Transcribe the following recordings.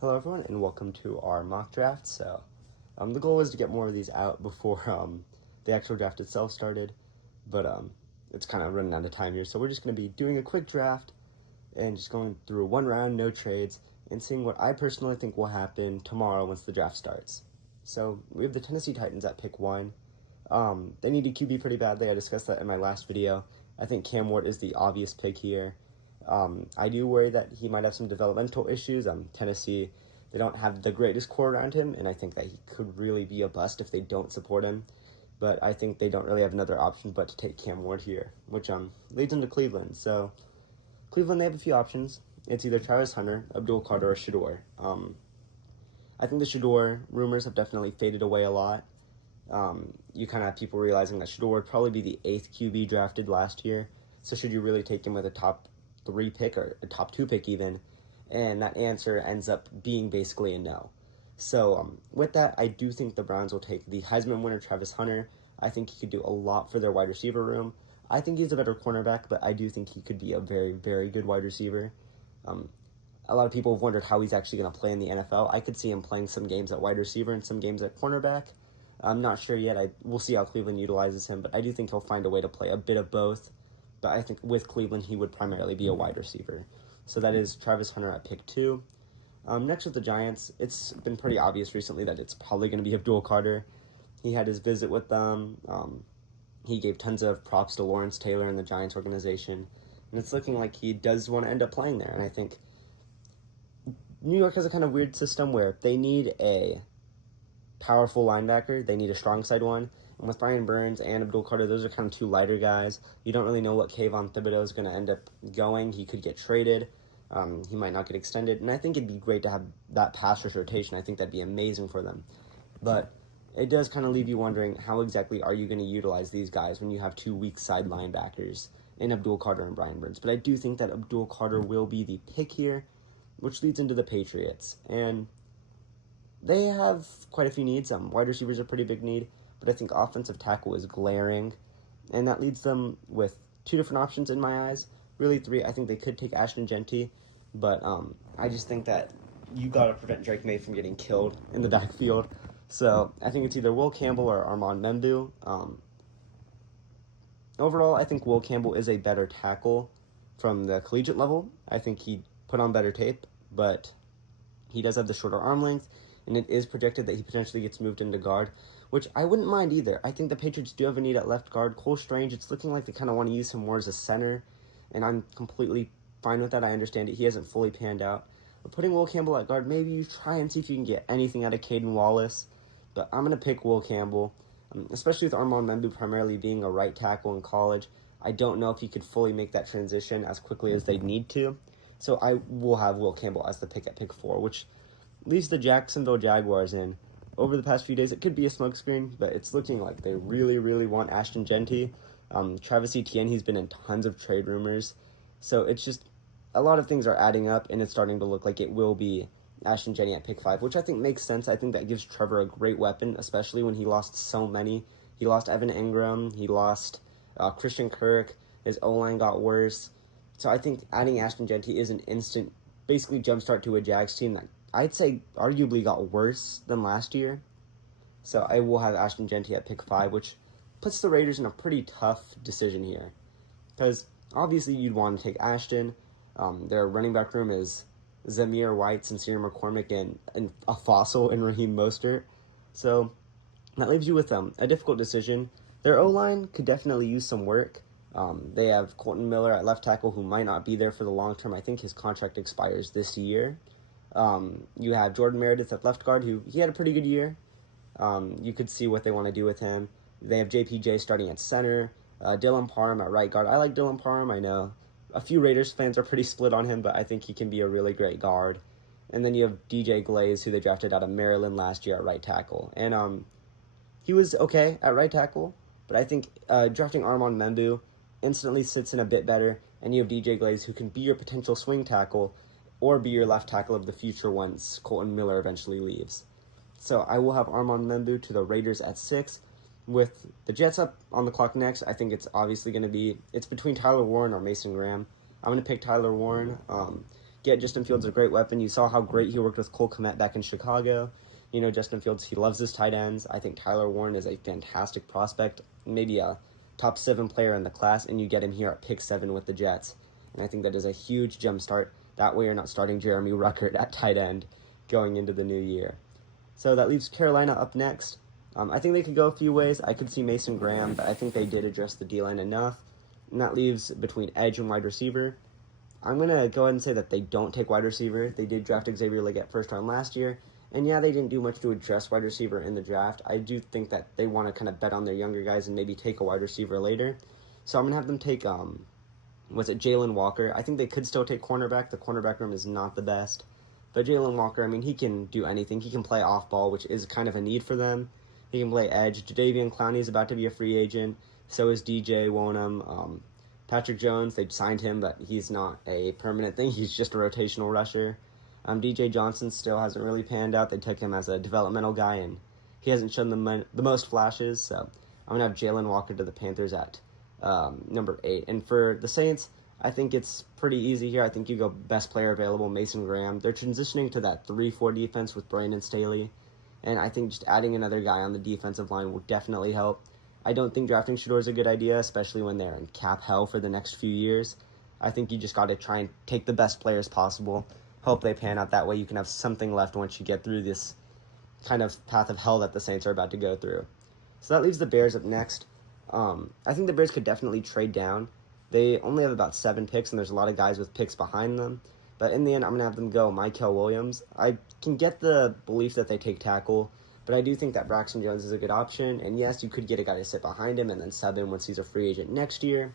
Hello everyone and welcome to our mock draft. The goal is to get more of these out before the actual draft itself started, but it's kind of running out of time here. So we're just going to be doing a quick draft and just going through one round, no trades, and seeing what I personally think will happen tomorrow once the draft starts. So we have the Tennessee Titans at pick 1. They need a QB pretty badly. I discussed that in my last video. I think Cam Ward is the obvious pick here. I do worry that he might have some developmental issues. Tennessee, they don't have the greatest core around him, and I think that he could really be a bust if they don't support him. But I think they don't really have another option but to take Cam Ward here, which leads into Cleveland. So Cleveland, they have a few options. It's either Travis Hunter, Abdul Carter, or Shador. I think the Shador rumors have definitely faded away a lot. You kind of have people realizing that Shador would probably be the 8th QB drafted last year. So should you really take him with a top 3 pick or a top 2 pick even? And that answer ends up being basically a no. So with that, I do think the Browns will take the Heisman winner, Travis Hunter. I think he could do a lot for their wide receiver room. I think he's a better cornerback, but I do think he could be a very, very good wide receiver. A lot of people have wondered how he's actually going to play in the NFL. I could see him playing some games at wide receiver and some games at cornerback. I'm not sure yet. We'll see how Cleveland utilizes him, but I do think he'll find a way to play a bit of both. But I think with Cleveland, he would primarily be a wide receiver. So that is Travis Hunter at pick 2. Next with the Giants, it's been pretty obvious recently that it's probably going to be Abdul Carter. He had his visit with them. He gave tons of props to Lawrence Taylor and the Giants organization. And it's looking like he does want to end up playing there. And I think New York has a kind of weird system where they need a powerful linebacker. They need a strong side one. And with Brian Burns and Abdul Carter, those are kind of two lighter guys. You don't really know what Kayvon Thibodeau is going to end up going. He could get traded. He might not get extended. And I think it'd be great to have that pass rush rotation. I think that'd be amazing for them. But it does kind of leave you wondering how exactly are you going to utilize these guys when you have two weak side linebackers in Abdul Carter and Brian Burns. But I do think that Abdul Carter will be the pick here, which leads into the Patriots. And they have quite a few needs. Wide receivers are a pretty big need, but I think offensive tackle is glaring. And that leads them with 2 different options in my eyes. Really 3. I think they could take Ashton Genty, but I just think that you got to prevent Drake May from getting killed in the backfield. So I think it's either Will Campbell or Armand Membu. Overall, I think Will Campbell is a better tackle from the collegiate level. I think he put on better tape, but he does have the shorter arm length, and it is projected that he potentially gets moved into guard, which I wouldn't mind either. I think the Patriots do have a need at left guard. Cole Strange, it's looking like they kind of want to use him more as a center, and I'm completely fine with that. I understand it. He hasn't fully panned out. But putting Will Campbell at guard, maybe you try and see if you can get anything out of Caden Wallace, but I'm going to pick Will Campbell, especially with Armand Membu primarily being a right tackle in college. I don't know if he could fully make that transition as quickly as they need to, so I will have Will Campbell as the pick at pick 4, which leaves the Jacksonville Jaguars in. Over the past few days, it could be a smokescreen, but it's looking like they really, really want Ashton Genty. Travis Etienne, he's been in tons of trade rumors. So it's just a lot of things are adding up, and it's starting to look like it will be Ashton Genty at pick 5, which I think makes sense. I think that gives Trevor a great weapon, especially when he lost so many. He lost Evan Ingram. He lost Christian Kirk. His O-line got worse. So I think adding Ashton Genty is an instant, basically jumpstart to a Jags team that I'd say arguably got worse than last year. So I will have Ashton Genty at pick 5, which puts the Raiders in a pretty tough decision here. Because obviously you'd want to take Ashton. Their running back room is Zamir White, Sincere McCormick, and a fossil in Raheem Mostert. So that leaves you with a difficult decision. Their O-line could definitely use some work. They have Colton Miller at left tackle, who might not be there for the long term. I think his contract expires this year. You have Jordan Meredith at left guard, who he had a pretty good year. You could see what they want to do with him. They have JPJ starting at center. Dylan Parham at right guard. I like Dylan Parham. I know a few Raiders fans are pretty split on him, but I think he can be a really great guard. And then you have DJ Glaze, who they drafted out of Maryland last year at right tackle. And he was okay at right tackle, but I think drafting Armand Membu instantly sits in a bit better. And you have DJ Glaze, who can be your potential swing tackle or be your left tackle of the future once Colton Miller eventually leaves. So I will have Armand Membu to the Raiders at 6. With the Jets up on the clock next, I think it's obviously going to be, it's between Tyler Warren or Mason Graham. I'm going to pick Tyler Warren. get Justin Fields a great weapon. You saw how great he worked with Cole Kmet back in Chicago. You know, Justin Fields, he loves his tight ends. I think Tyler Warren is a fantastic prospect, maybe a top 7 player in the class, and you get him here at pick 7 with the Jets. And I think that is a huge jump start. That way you're not starting Jeremy Ruckert at tight end going into the new year. So that leaves Carolina up next. I think they could go a few ways. I could see Mason Graham, but I think they did address the D-line enough. And that leaves between edge and wide receiver. I'm going to go ahead and say that they don't take wide receiver. They did draft Xavier Legette first round last year. And yeah, they didn't do much to address wide receiver in the draft. I do think that they want to kind of bet on their younger guys and maybe take a wide receiver later. So I'm going to have them take, Jalen Walker. I think they could still take cornerback. The cornerback room is not the best. But Jalen Walker, I mean, he can do anything. He can play off ball, which is kind of a need for them. He can play edge. Jadeveon Clowney is about to be a free agent. So is DJ Wonham. Patrick Jones, they signed him, but he's not a permanent thing. He's just a rotational rusher. DJ Johnson still hasn't really panned out. They took him as a developmental guy, and he hasn't shown the most flashes. So I'm going to have Jalen Walker to the Panthers at number 8. And for the Saints, I think it's pretty easy here. I think you go best player available, Mason Graham. They're transitioning to that 3-4 defense with Brandon Staley, and I think just adding another guy on the defensive line will definitely help. I don't think drafting Shedeur is a good idea, especially when they're in cap hell for the next few years. I think you just got to try and take the best players possible, hope they pan out. That way you can have something left once you get through this kind of path of hell that the Saints are about to go through. So that leaves the Bears up next. I think the Bears could definitely trade down. They only have about 7 picks, and there's a lot of guys with picks behind them. But in the end, I'm going to have them go Mykel Williams. I can get the belief that they take tackle, but I do think that Braxton Jones is a good option. And yes, you could get a guy to sit behind him and then sub him once he's a free agent next year.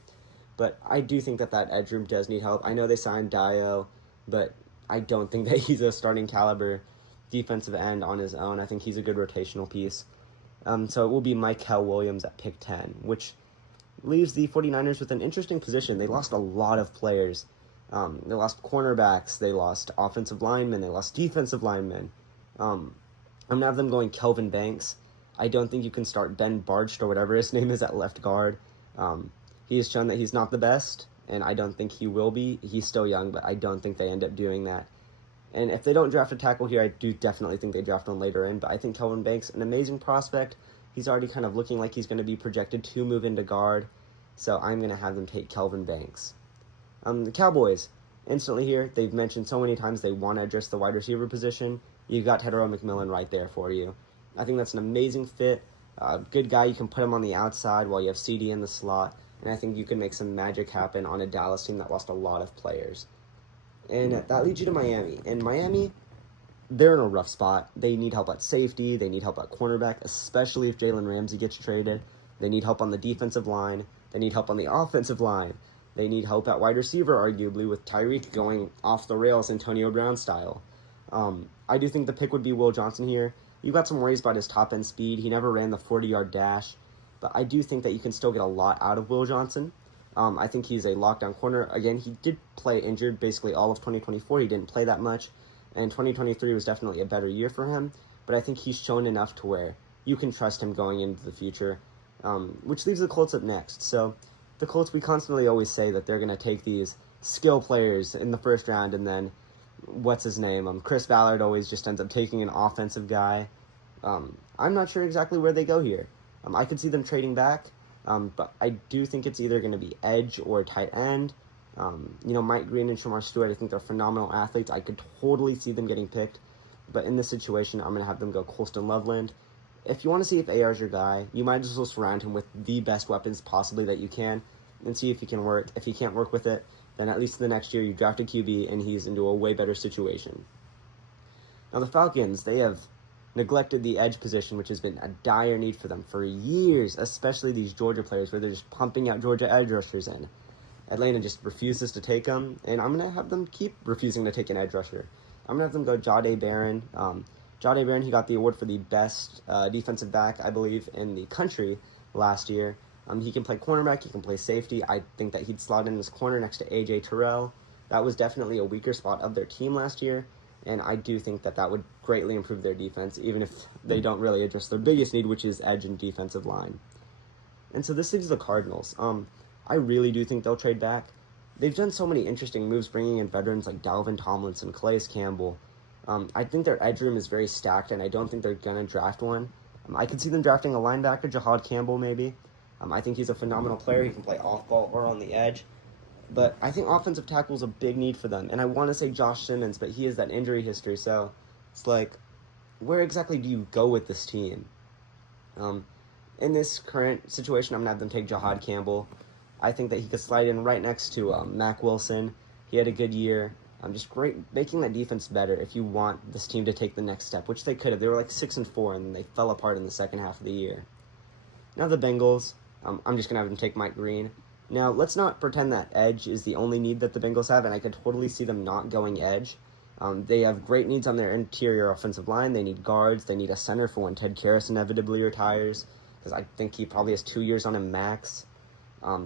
But I do think that edge room does need help. I know they signed Dio, but I don't think that he's a starting caliber defensive end on his own. I think he's a good rotational piece. So it will be Mykel Williams at pick 10, which leaves the 49ers with an interesting position. They lost a lot of players. They lost cornerbacks, they lost offensive linemen, they lost defensive linemen. I'm going to have them going Kelvin Banks. I don't think you can start Ben Barcht or whatever his name is at left guard. He has shown that he's not the best, and I don't think he will be. He's still young, but I don't think they end up doing that. And if they don't draft a tackle here, I do definitely think they draft one later in, but I think Kelvin Banks, an amazing prospect. He's already kind of looking like he's going to be projected to move into guard, so I'm going to have them take Kelvin Banks. The Cowboys, instantly here, they've mentioned so many times they want to address the wide receiver position. You've got Tedero McMillan right there for you. I think that's an amazing fit. Good guy, you can put him on the outside while you have CD in the slot, and I think you can make some magic happen on a Dallas team that lost a lot of players. And that leads you to Miami. And Miami, they're in a rough spot. They need help at safety. They need help at cornerback, especially if Jalen Ramsey gets traded. They need help on the defensive line. They need help on the offensive line. They need help at wide receiver, arguably, with Tyreek going off the rails Antonio Brown style. I do think the pick would be Will Johnson here. You've got some worries about his top-end speed. He never ran the 40-yard dash. But I do think that you can still get a lot out of Will Johnson. I think he's a lockdown corner. Again, he did play injured basically all of 2024. He didn't play that much. And 2023 was definitely a better year for him. But I think he's shown enough to where you can trust him going into the future. Which leaves the Colts up next. So the Colts, we constantly always say that they're going to take these skill players in the first round, and then, what's his name? Chris Ballard always just ends up taking an offensive guy. I'm not sure exactly where they go here. I could see them trading back, but I do think it's either going to be edge or tight end. Mike Green and Shamar Stewart, I think they're phenomenal athletes. I could totally see them getting picked, but in this situation, I'm going to have them go Colston Loveland. If you want to see if AR is your guy, you might as well surround him with the best weapons possibly that you can and see if he can work. If he can't work with it, then at least the next year you draft a QB and he's into a way better situation. Now the Falcons, they have neglected the edge position, which has been a dire need for them for years, especially these Georgia players where they're just pumping out Georgia edge rushers in. Atlanta just refuses to take them, and I'm going to have them keep refusing to take an edge rusher. I'm going to have them go Jahdae Barron. Jahdae Barron, he got the award for the best defensive back, I believe, in the country last year. He can play cornerback, he can play safety. I think that he'd slot in his corner next to A.J. Terrell. That was definitely a weaker spot of their team last year, and I do think that that would greatly improve their defense, even if they don't really address their biggest need, which is edge and defensive line. And so this leaves the Cardinals. I really do think they'll trade back. they've done so many interesting moves, bringing in veterans like Dalvin Tomlinson, Calais Campbell. I think their edge room is very stacked, and I don't think they're going to draft one. I could see them drafting a linebacker, Jahad Campbell, maybe. I think he's a phenomenal player. He can play off-ball or on the edge. But I think offensive tackle is a big need for them. And I want to say Josh Simmons, but he has that injury history. So it's like, where exactly do you go with this team? In this current situation, I'm going to have them take Jahad Campbell. I think that he could slide in right next to Mac Wilson. He had a good year. Just great, making that defense better if you want this team to take the next step, which they could have. They were like 6-4, and they fell apart in the second half of the year. Now the Bengals, I'm just going to have them take Mike Green. Now, let's not pretend that edge is the only need that the Bengals have, and I could totally see them not going edge. They have great needs on their interior offensive line. They need guards. They need a center for when Ted Karras inevitably retires, because I think he probably has 2 years on him max.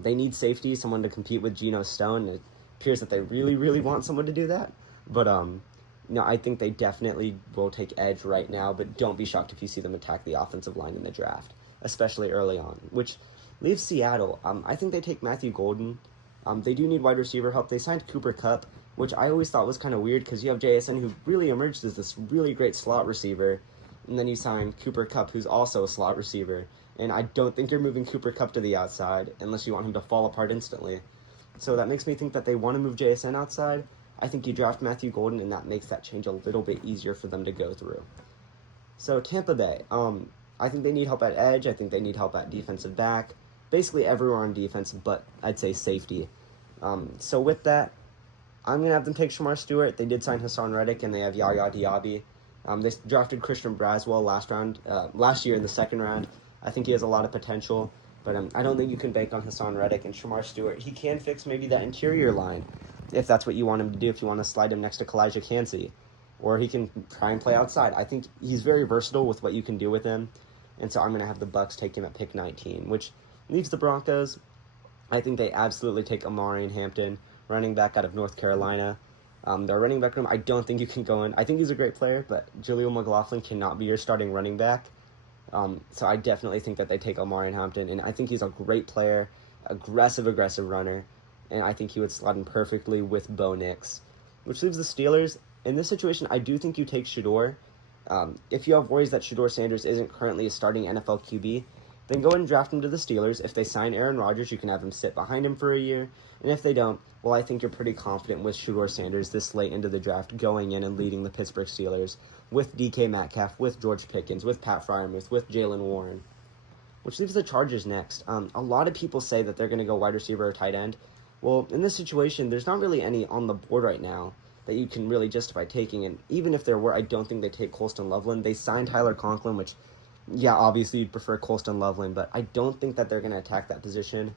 They need safety, someone to compete with Geno Stone. It appears that they really, really want someone to do that. But, I think they definitely will take edge right now, but don't be shocked if you see them attack the offensive line in the draft, especially early on, which leaves Seattle. I think they take Matthew Golden. They do need wide receiver help. They signed Cooper Kupp, which I always thought was kind of weird because you have JSN, who really emerged as this really great slot receiver, and then you sign Cooper Kupp, who's also a slot receiver. And I don't think you're moving Cooper Kupp to the outside unless you want him to fall apart instantly. So that makes me think that they want to move JSN outside. I think you draft Matthew Golden, and that makes that change a little bit easier for them to go through. So Tampa Bay, I think they need help at edge. I think they need help at defensive back. Basically everywhere on defense, but I'd say safety. So with that, I'm going to have them take Shamar Stewart. They did sign Hassan Reddick, and they have Yaya Diaby. They drafted Christian Braswell last year in the second round. I think he has a lot of potential, but I don't think you can bank on Hassan Reddick and Shamar Stewart. He can fix maybe that interior line, if that's what you want him to do, if you want to slide him next to Kalijah Kancey, or he can try and play outside. I think he's very versatile with what you can do with him, and so I'm going to have the Bucs take him at pick 19, which leaves the Broncos. I think they absolutely take Amari Hampton, running back out of North Carolina. Their running back room, I don't think you can go in. I think he's a great player, but Jaleel McLaughlin cannot be your starting running back. So I definitely think that they take Amari Hampton, and I think he's a great player, aggressive runner, and I think he would slot in perfectly with Bo Nix, which leaves the Steelers. In this situation, I do think you take Shedeur. If you have worries that Shedeur Sanders isn't currently a starting NFL QB, then go ahead and draft him to the Steelers. If they sign Aaron Rodgers, you can have him sit behind him for a year. And if they don't, well, I think you're pretty confident with Shedeur Sanders this late into the draft going in and leading the Pittsburgh Steelers with DK Metcalf, with George Pickens, with Pat Freiermuth, with Jalen Warren, which leaves the Chargers next. A lot of people say that they're going to go wide receiver or tight end. Well, in this situation, there's not really any on the board right now that you can really justify taking. And even if there were, I don't think they take Colston Loveland. They signed Tyler Conklin, which, yeah, obviously you'd prefer Colston Loveland, but I don't think that they're going to attack that position.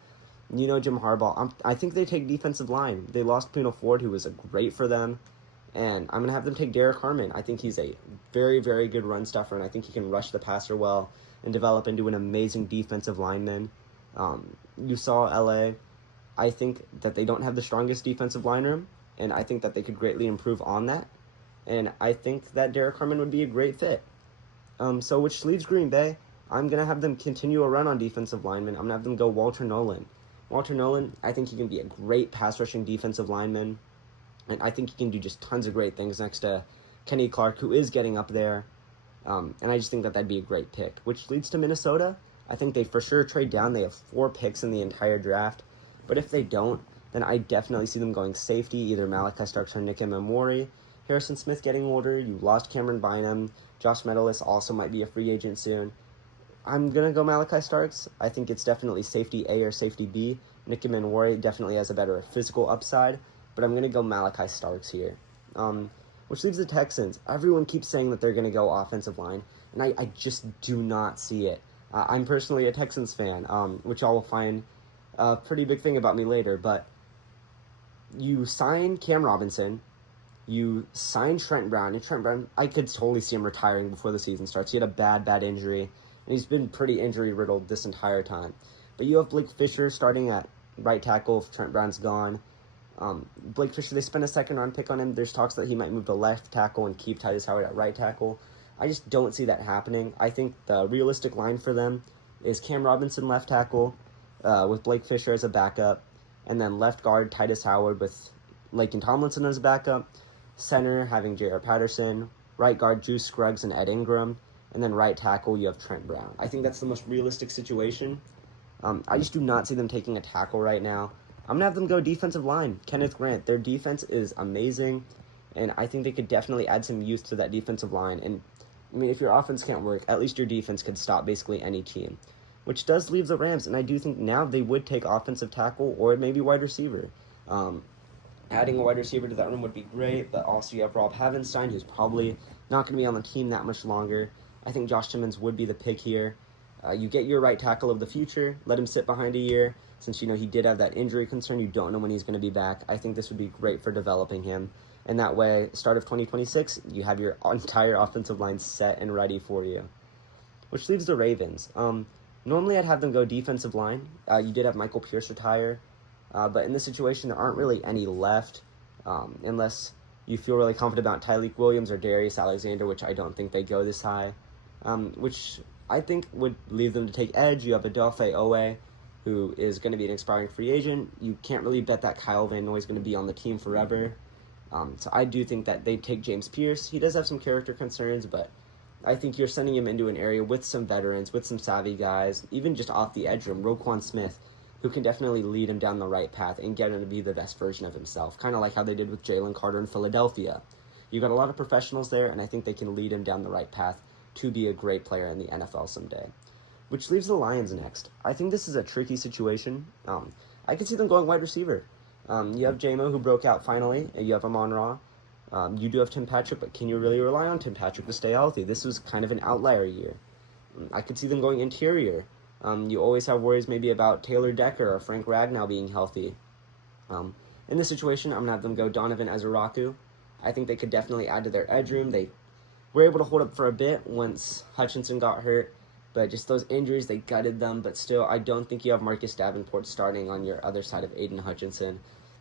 You know, Jim Harbaugh, I think they take defensive line. They lost Pino Ford, who was great for them, and I'm going to have them take Derek Harmon. I think he's a very, very good run stuffer, and I think he can rush the passer well and develop into an amazing defensive lineman. You saw LA. I think that they don't have the strongest defensive line room, and I think that they could greatly improve on that, and I think that Derek Harmon would be a great fit. So which leaves Green Bay. I'm going to have them continue a run on defensive linemen. I'm going to have them go Walter Nolan. Walter Nolan, I think he can be a great pass-rushing defensive lineman, and I think he can do just tons of great things next to Kenny Clark, who is getting up there, and I just think that that'd be a great pick, which leads to Minnesota. I think they for sure trade down. They have 4 picks in the entire draft, but if they don't, then I definitely see them going safety, either Malachi Starks or Nick Emamori. Harrison Smith getting older. You lost Cameron Bynum. Josh Metellus also might be a free agent soon. I'm going to go Malachi Starks. I think it's definitely safety A or safety B. Nick Emamori definitely has a better physical upside, but I'm going to go Malachi Starks here. Which leaves the Texans. Everyone keeps saying that they're going to go offensive line, and I just do not see it. I'm personally a Texans fan, which y'all will find a pretty big thing about me later, but you sign Cam Robinson, you sign Trent Brown, and Trent Brown, I could totally see him retiring before the season starts. He had a bad injury, and he's been pretty injury-riddled this entire time. But you have Blake Fisher starting at right tackle if Trent Brown's gone. Blake Fisher, they spent a second-round pick on him. There's talks that he might move to left tackle and keep Titus Howard at right tackle. I just don't see that happening. I think the realistic line for them is Cam Robinson left tackle with Blake Fisher as a backup. And then left guard, Titus Howard with Lakin Tomlinson as a backup. Center, having J.R. Patterson. Right guard, Juice Scruggs and Ed Ingram. And then right tackle, you have Trent Brown. I think that's the most realistic situation. I just do not see them taking a tackle right now. I'm going to have them go defensive line. Kenneth Grant, their defense is amazing, and I think they could definitely add some youth to that defensive line. And, I mean, if your offense can't work, at least your defense could stop basically any team, which does leave the Rams, and I do think now they would take offensive tackle or maybe wide receiver. Adding a wide receiver to that room would be great, but also you have Rob Havenstein, who's probably not going to be on the team that much longer. I think Josh Timmons would be the pick here. You get your right tackle of the future, let him sit behind a year. Since you know he did have that injury concern, you don't know when he's going to be back. I think this would be great for developing him. And that way, start of 2026, you have your entire offensive line set and ready for you. Which leaves the Ravens. Normally I'd have them go defensive line. You did have Michael Pierce retire. But in this situation, there aren't really any left. Unless you feel really confident about Tyleik Williams or Darius Alexander, which I don't think they go this high. Which I think would leave them to take edge. You have Adofe Owe, who is going to be an expiring free agent. You can't really bet that Kyle Van Noy is going to be on the team forever. So I do think that they'd take James Pierce. He does have some character concerns, but I think you're sending him into an area with some veterans, with some savvy guys, even just off the edge room, Roquan Smith, who can definitely lead him down the right path and get him to be the best version of himself, kind of like how they did with Jalen Carter in Philadelphia. You've got a lot of professionals there, and I think they can lead him down the right path to be a great player in the NFL someday. Which leaves the Lions next. I think this is a tricky situation. I can see them going wide receiver. You have J-Mo, who broke out finally, and you have Amon-Ra. You do have Tim Patrick, but can you really rely on Tim Patrick to stay healthy? This was kind of an outlier year. I could see them going interior. You always have worries maybe about Taylor Decker or Frank Ragnow being healthy. In this situation, I'm going to have them go Donovan Ezeraku. I think they could definitely add to their edge room. They were able to hold up for a bit once Hutchinson got hurt, but just those injuries, they gutted them. But still, I don't think you have Marcus Davenport starting on your other side of Aiden Hutchinson.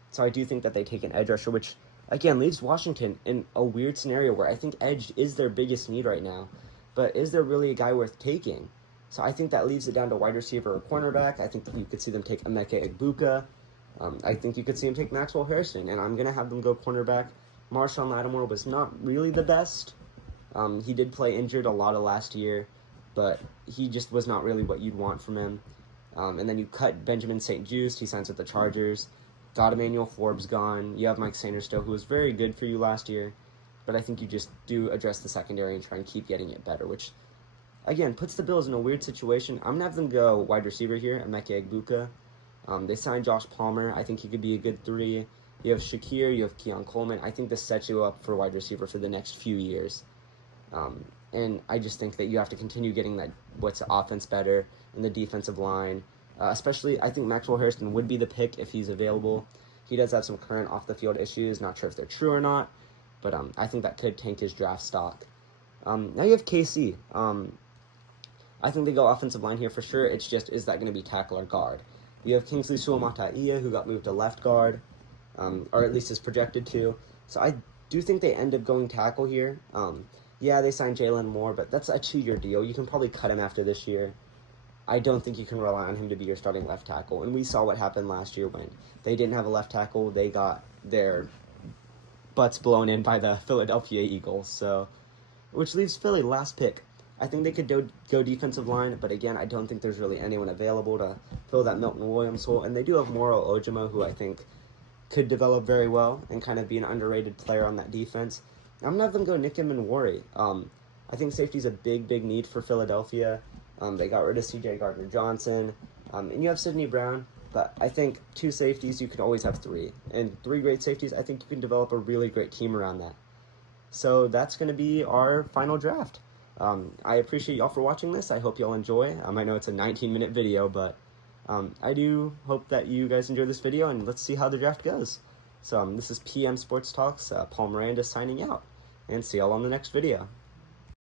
So I do think that they take an edge rusher, which, again, leaves Washington in a weird scenario where I think edge is their biggest need right now. But is there really a guy worth taking? So I think that leaves it down to wide receiver or cornerback. I think that you could see them take Emeka Egbuka. I think you could see them take Maxwell Harrison, and I'm going to have them go cornerback. Marshawn Lattimore was not really the best. He did play injured a lot of last year, but he just was not really what you'd want from him. And then you cut Benjamin St-Juste. He signs with the Chargers. Got Emmanuel Forbes gone. You have Mike Sanders still, who was very good for you last year. But I think you just do address the secondary and try and keep getting it better, which, again, puts the Bills in a weird situation. I'm going to have them go wide receiver here, Emeka Egbuka. They signed Josh Palmer. I think he could be a good 3. You have Shakir. You have Keon Coleman. I think this sets you up for wide receiver for the next few years. And I just think that you have to continue getting that what's offense better in the defensive line. Especially, I think Maxwell Harrison would be the pick if he's available. He does have some current off-the-field issues. Not sure if they're true or not, but I think that could tank his draft stock. Now you have KC. I think they go offensive line here for sure. It's just, is that going to be tackle or guard? You have Kingsley Suamataia, who got moved to left guard, or at least is projected to. So I do think they end up going tackle here. Yeah, they signed Jalen Moore, but that's a 2-year deal. You can probably cut him after this year. I don't think you can rely on him to be your starting left tackle. And we saw what happened last year when they didn't have a left tackle. They got their butts blown in by the Philadelphia Eagles. So, which leaves Philly last pick. I think they could go defensive line, but again, I don't think there's really anyone available to fill that Milton Williams hole. And they do have Moro Ojimo, who I think could develop very well and kind of be an underrated player on that defense. I'm going to have them go Nikim and Worry. I think safety's a big, big need for Philadelphia. They got rid of C.J. Gardner-Johnson. And you have Sidney Brown. But I think 2 safeties, you could always have 3. And 3 great safeties, I think you can develop a really great team around that. So that's going to be our final draft. I appreciate y'all for watching this. I hope y'all enjoy. I know it's a 19-minute video, but I do hope that you guys enjoy this video, and let's see how the draft goes. So this is PM Sports Talks, Paul Miranda signing out, and see y'all on the next video.